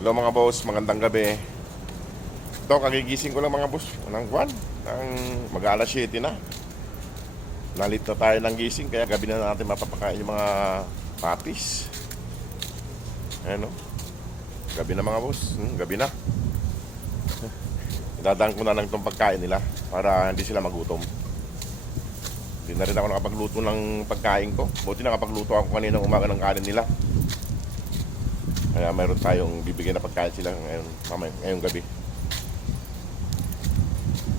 Hello mga boss, magandang gabi. Ito, kagigising ko lang mga boss. Anong kwan? Mag-alas 7 na. Nalit na tayo ng gising, kaya gabi na natin mapapakain yung mga papis. Ayan o. Gabi na mga boss. Gabi na. Idadaan ko na lang itong pagkain nila para hindi sila magutom. Hindi na rin ako nakapagluto ng pagkain ko. Buti nakapagluto ako kaninang umaga ng kanin nila. Kaya mayroon tayong bibigyan na pagkain sila ngayong gabi.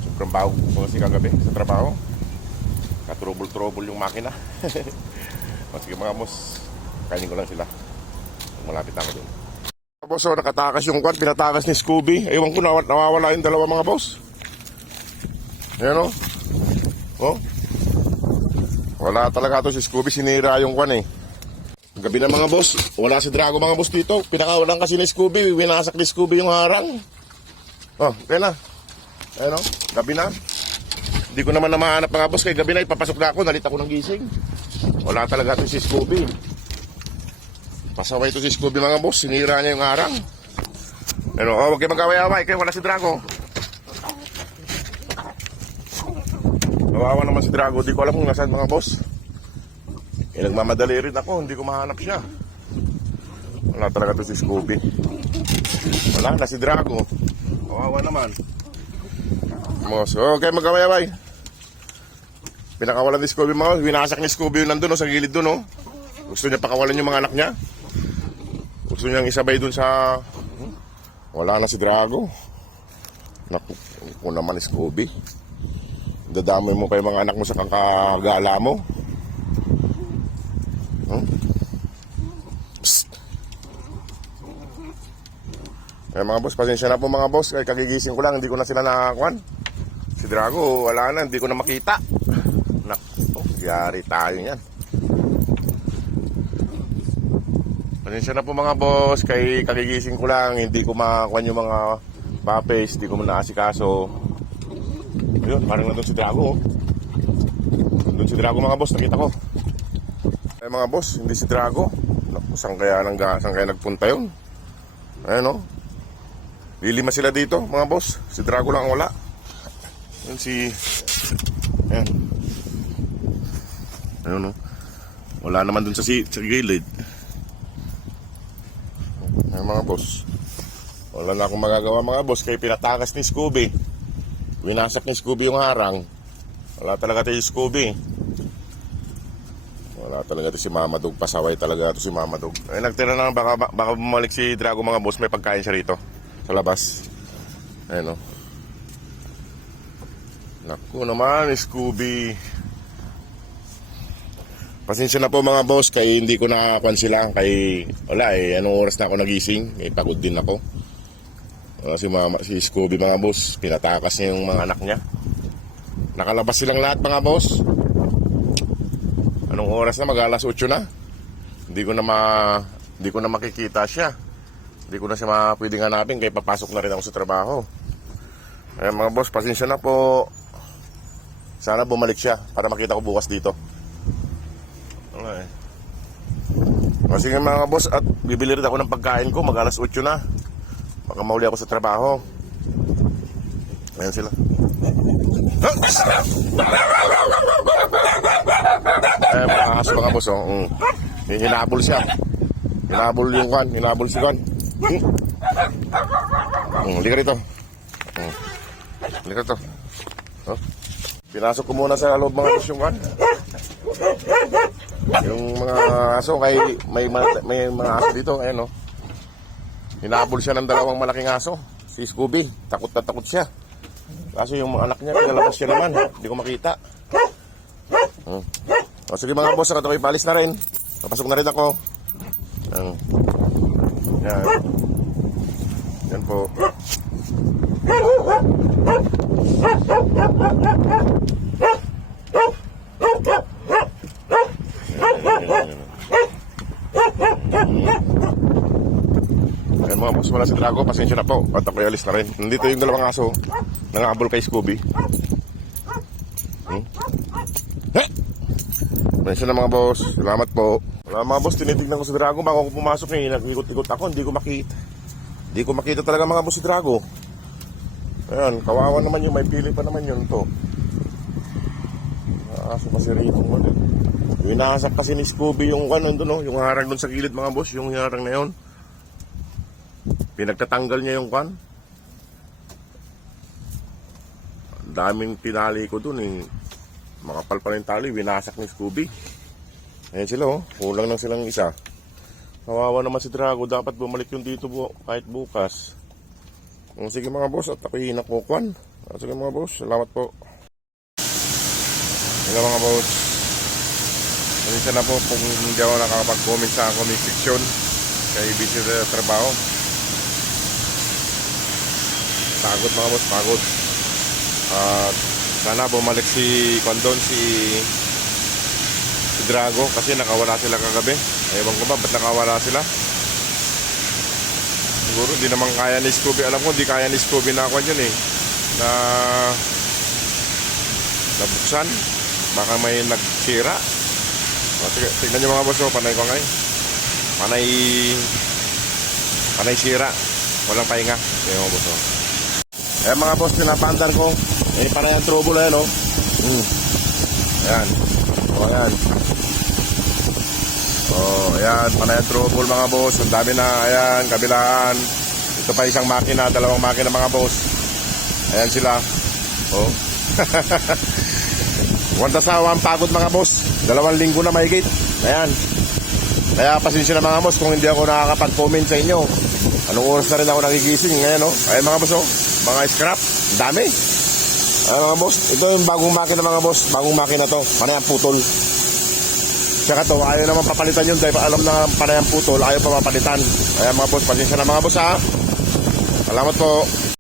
Sobrang bago ko kasi kagabi sa trabaho. Katrubol-trubol yung makina. Sige mga boss, kainin ko lang sila. Malapit na ako dun. Boss, oh, nakatakas yung kwan, pinatakas ni Scooby. Ewan ko, nawawala yung dalawa mga boss. Ayan o. Oh. Wala talaga to si Scooby, sinira yung kwan eh. Gabi na mga boss, wala si Drago mga boss dito. Pinakawalan kasi ni Scooby, winasak ni Scooby yung harang. Oh, kaya na. Ayan o, gabi na. Hindi ko naman na mahanap mga boss, kaya gabi na ipapasok na ako, nalit ako ng gising. Wala talaga to si Scooby. Pasaway to si Scooby mga boss, sinira niya yung harang. Pero oh, huwag kayo mag-away-away, kaya wala si Drago. Nawawa naman si Drago, di ko alam kung nasaan mga boss. Nagmamadali rin ako, hindi ko mahanap siya. Wala talaga to si Scooby. Wala na si Drago. Kawawa naman. Okay, magkaway-away. Pinakawalan ni Scooby mga, winasak ni Scooby yung nandun, sa gilid dun. Gusto niya pakawalan yung mga anak niya. Gusto niyang isabay dun sa... Wala na si Drago. Naku naman ni Scooby. Dadamay mo pa yung mga anak mo sa kakagala mo. Eh mga boss, pasensya na po mga boss. Kaya kagigising ko lang, hindi ko na sila nakakuan. Si Drago, wala na, hindi ko na makita. Naku, yari tayo yan. Pasensya na po mga boss. Kaya kagigising ko lang, hindi ko makakuan yung mga papes, hindi ko mo naasikaso. Ayun, parang nandun si Drago. Nandun si Drago mga boss, nakita ko. Eh mga boss, hindi si Drago. Naku, saan kaya nagpunta yun? Ayan o. Lilima sila dito mga boss. Si Drago lang wala. Ayan si... Ayan. Ayan o. Wala naman dun sa gilid. Ayan mga boss. Wala na akong magagawa mga boss. Kaya pinatakas ni Scooby. Winasak ni Scooby yung harang. Wala talaga tayo si Scooby. Wala talaga ito si Mama Dog. Pasaway talaga ito si Mama Dog. Ay, nagtira na baka bumalik si Drago mga boss. May pagkain siya rito sa labas. Ayan o. Naku naman Scooby. Pasensya na po mga boss. Kaya hindi ko nakakuan sila. Kaya wala eh. Anong oras na ako nagising. Kaya pagod din ako. Si Scooby mga boss. Pinatakas niya yung mga anak niya. Nakalabas silang lahat mga boss. Anong oras na? Mag-alas 8 na. Hindi ko na makikita siya. Hindi ko na siya pwedeng hanapin kaya papasok na rin ako sa trabaho. Ayan mga boss, pasensya na po. Sana bumalik siya para makita ko bukas dito. Okay. Sige mga boss, at bibili rin ako ng pagkain ko. Mag-alas 8 na. Baka mauli ako sa trabaho. Ayan sila. Eh mga aso mga boss, hinabol siya. Hinabol yung kan, hinabol si kan. Halika rito. Halika rito. Pinasok ko muna sa loob mga boss yung kan. Yung mga aso, kay may mga aso dito, ayan o. Hinabol siya ng dalawang malaking aso. Si Scooby, takot na takot siya. Kaso yung mga anak niya, pinalabas siya naman. Hindi ko makita. O sige mga boss, ako ipalis na rin. Papasok na rin ako. Yan. Yan po. Yan mga boss, wala si Drago. Pasensya na po. At ako alis na rin. Nandito yung dalawang aso. Nangahabol kay Scooby. Pasensya na mga boss. Salamat po. Wala mga boss, tinitignan ko sa Drago. Bago ako pumasok ngayon, nag-ikot-ikot ako. Hindi ko makita. Di ko makita talaga mga boss si Drago. Ayan, kawawa naman yun. May pili pa naman yun to. Aso kasi rito mo. Winasak kasi ni Scooby yung ano doon, no? Yung harang doon sa gilid mga boss. Yung harang na yun. Pinagtatanggal niya yung kwan. Daming tinali ko doon eh. Makapal pa rin tali. Winasak ni Scooby. Ayan sila oh. Kulang lang silang isa. Kawawa naman si Drago. Dapat bumalik yung dito kahit bukas. Sige mga boss, at ako'y nakukuan. Sige mga boss, salamat po. Hello mga boss. Minsan na po kung hindi ako nakakapag-comment sa comment section. Kaya busy sa trabaho. Pagod mga boss, pagod. At sana bumalik si Kondon, si Drago. Kasi nakawala sila kagabi. Ewan ko ba, ba't nakawala sila? Siguro di naman kaya ni Scooby. Alam ko di kaya ni Scooby na ako yun eh. Na nabuksan. Baka may nagsira. Sige, tignan nyo mga boss. Panay ko ngayon. Panay sira. Walang pahinga. Kaya mga boss. Eh mga boss, pinapandan ko. Eh panay ang trouble ayan o. Ayan. O ayan. Oh, ayan, panay ang trouble mga boss. Ang dami na, ayan, kabilaan. Ito pa isang makina, dalawang makina mga boss. Ayan sila. Oh. Wantasawa ang pagod mga boss. 2 linggo na mahigit. Ayan. Kaya pasensya na mga boss kung hindi ako nakakapag-comment sa inyo. Anong oras na rin ako nagigising ngayon, oh. Ayan mga boss, oh. Mga scrap. Ang dami. Ayan mga boss. Ito yung bagong makina mga boss. Bagong makina to. Panay ang putol. Tsaka to, ayaw naman papalitan yun dahil alam na panay ang putol, ayaw pa mapalitan. Kaya mga boss, pasensya na mga boss ha. Salamat po.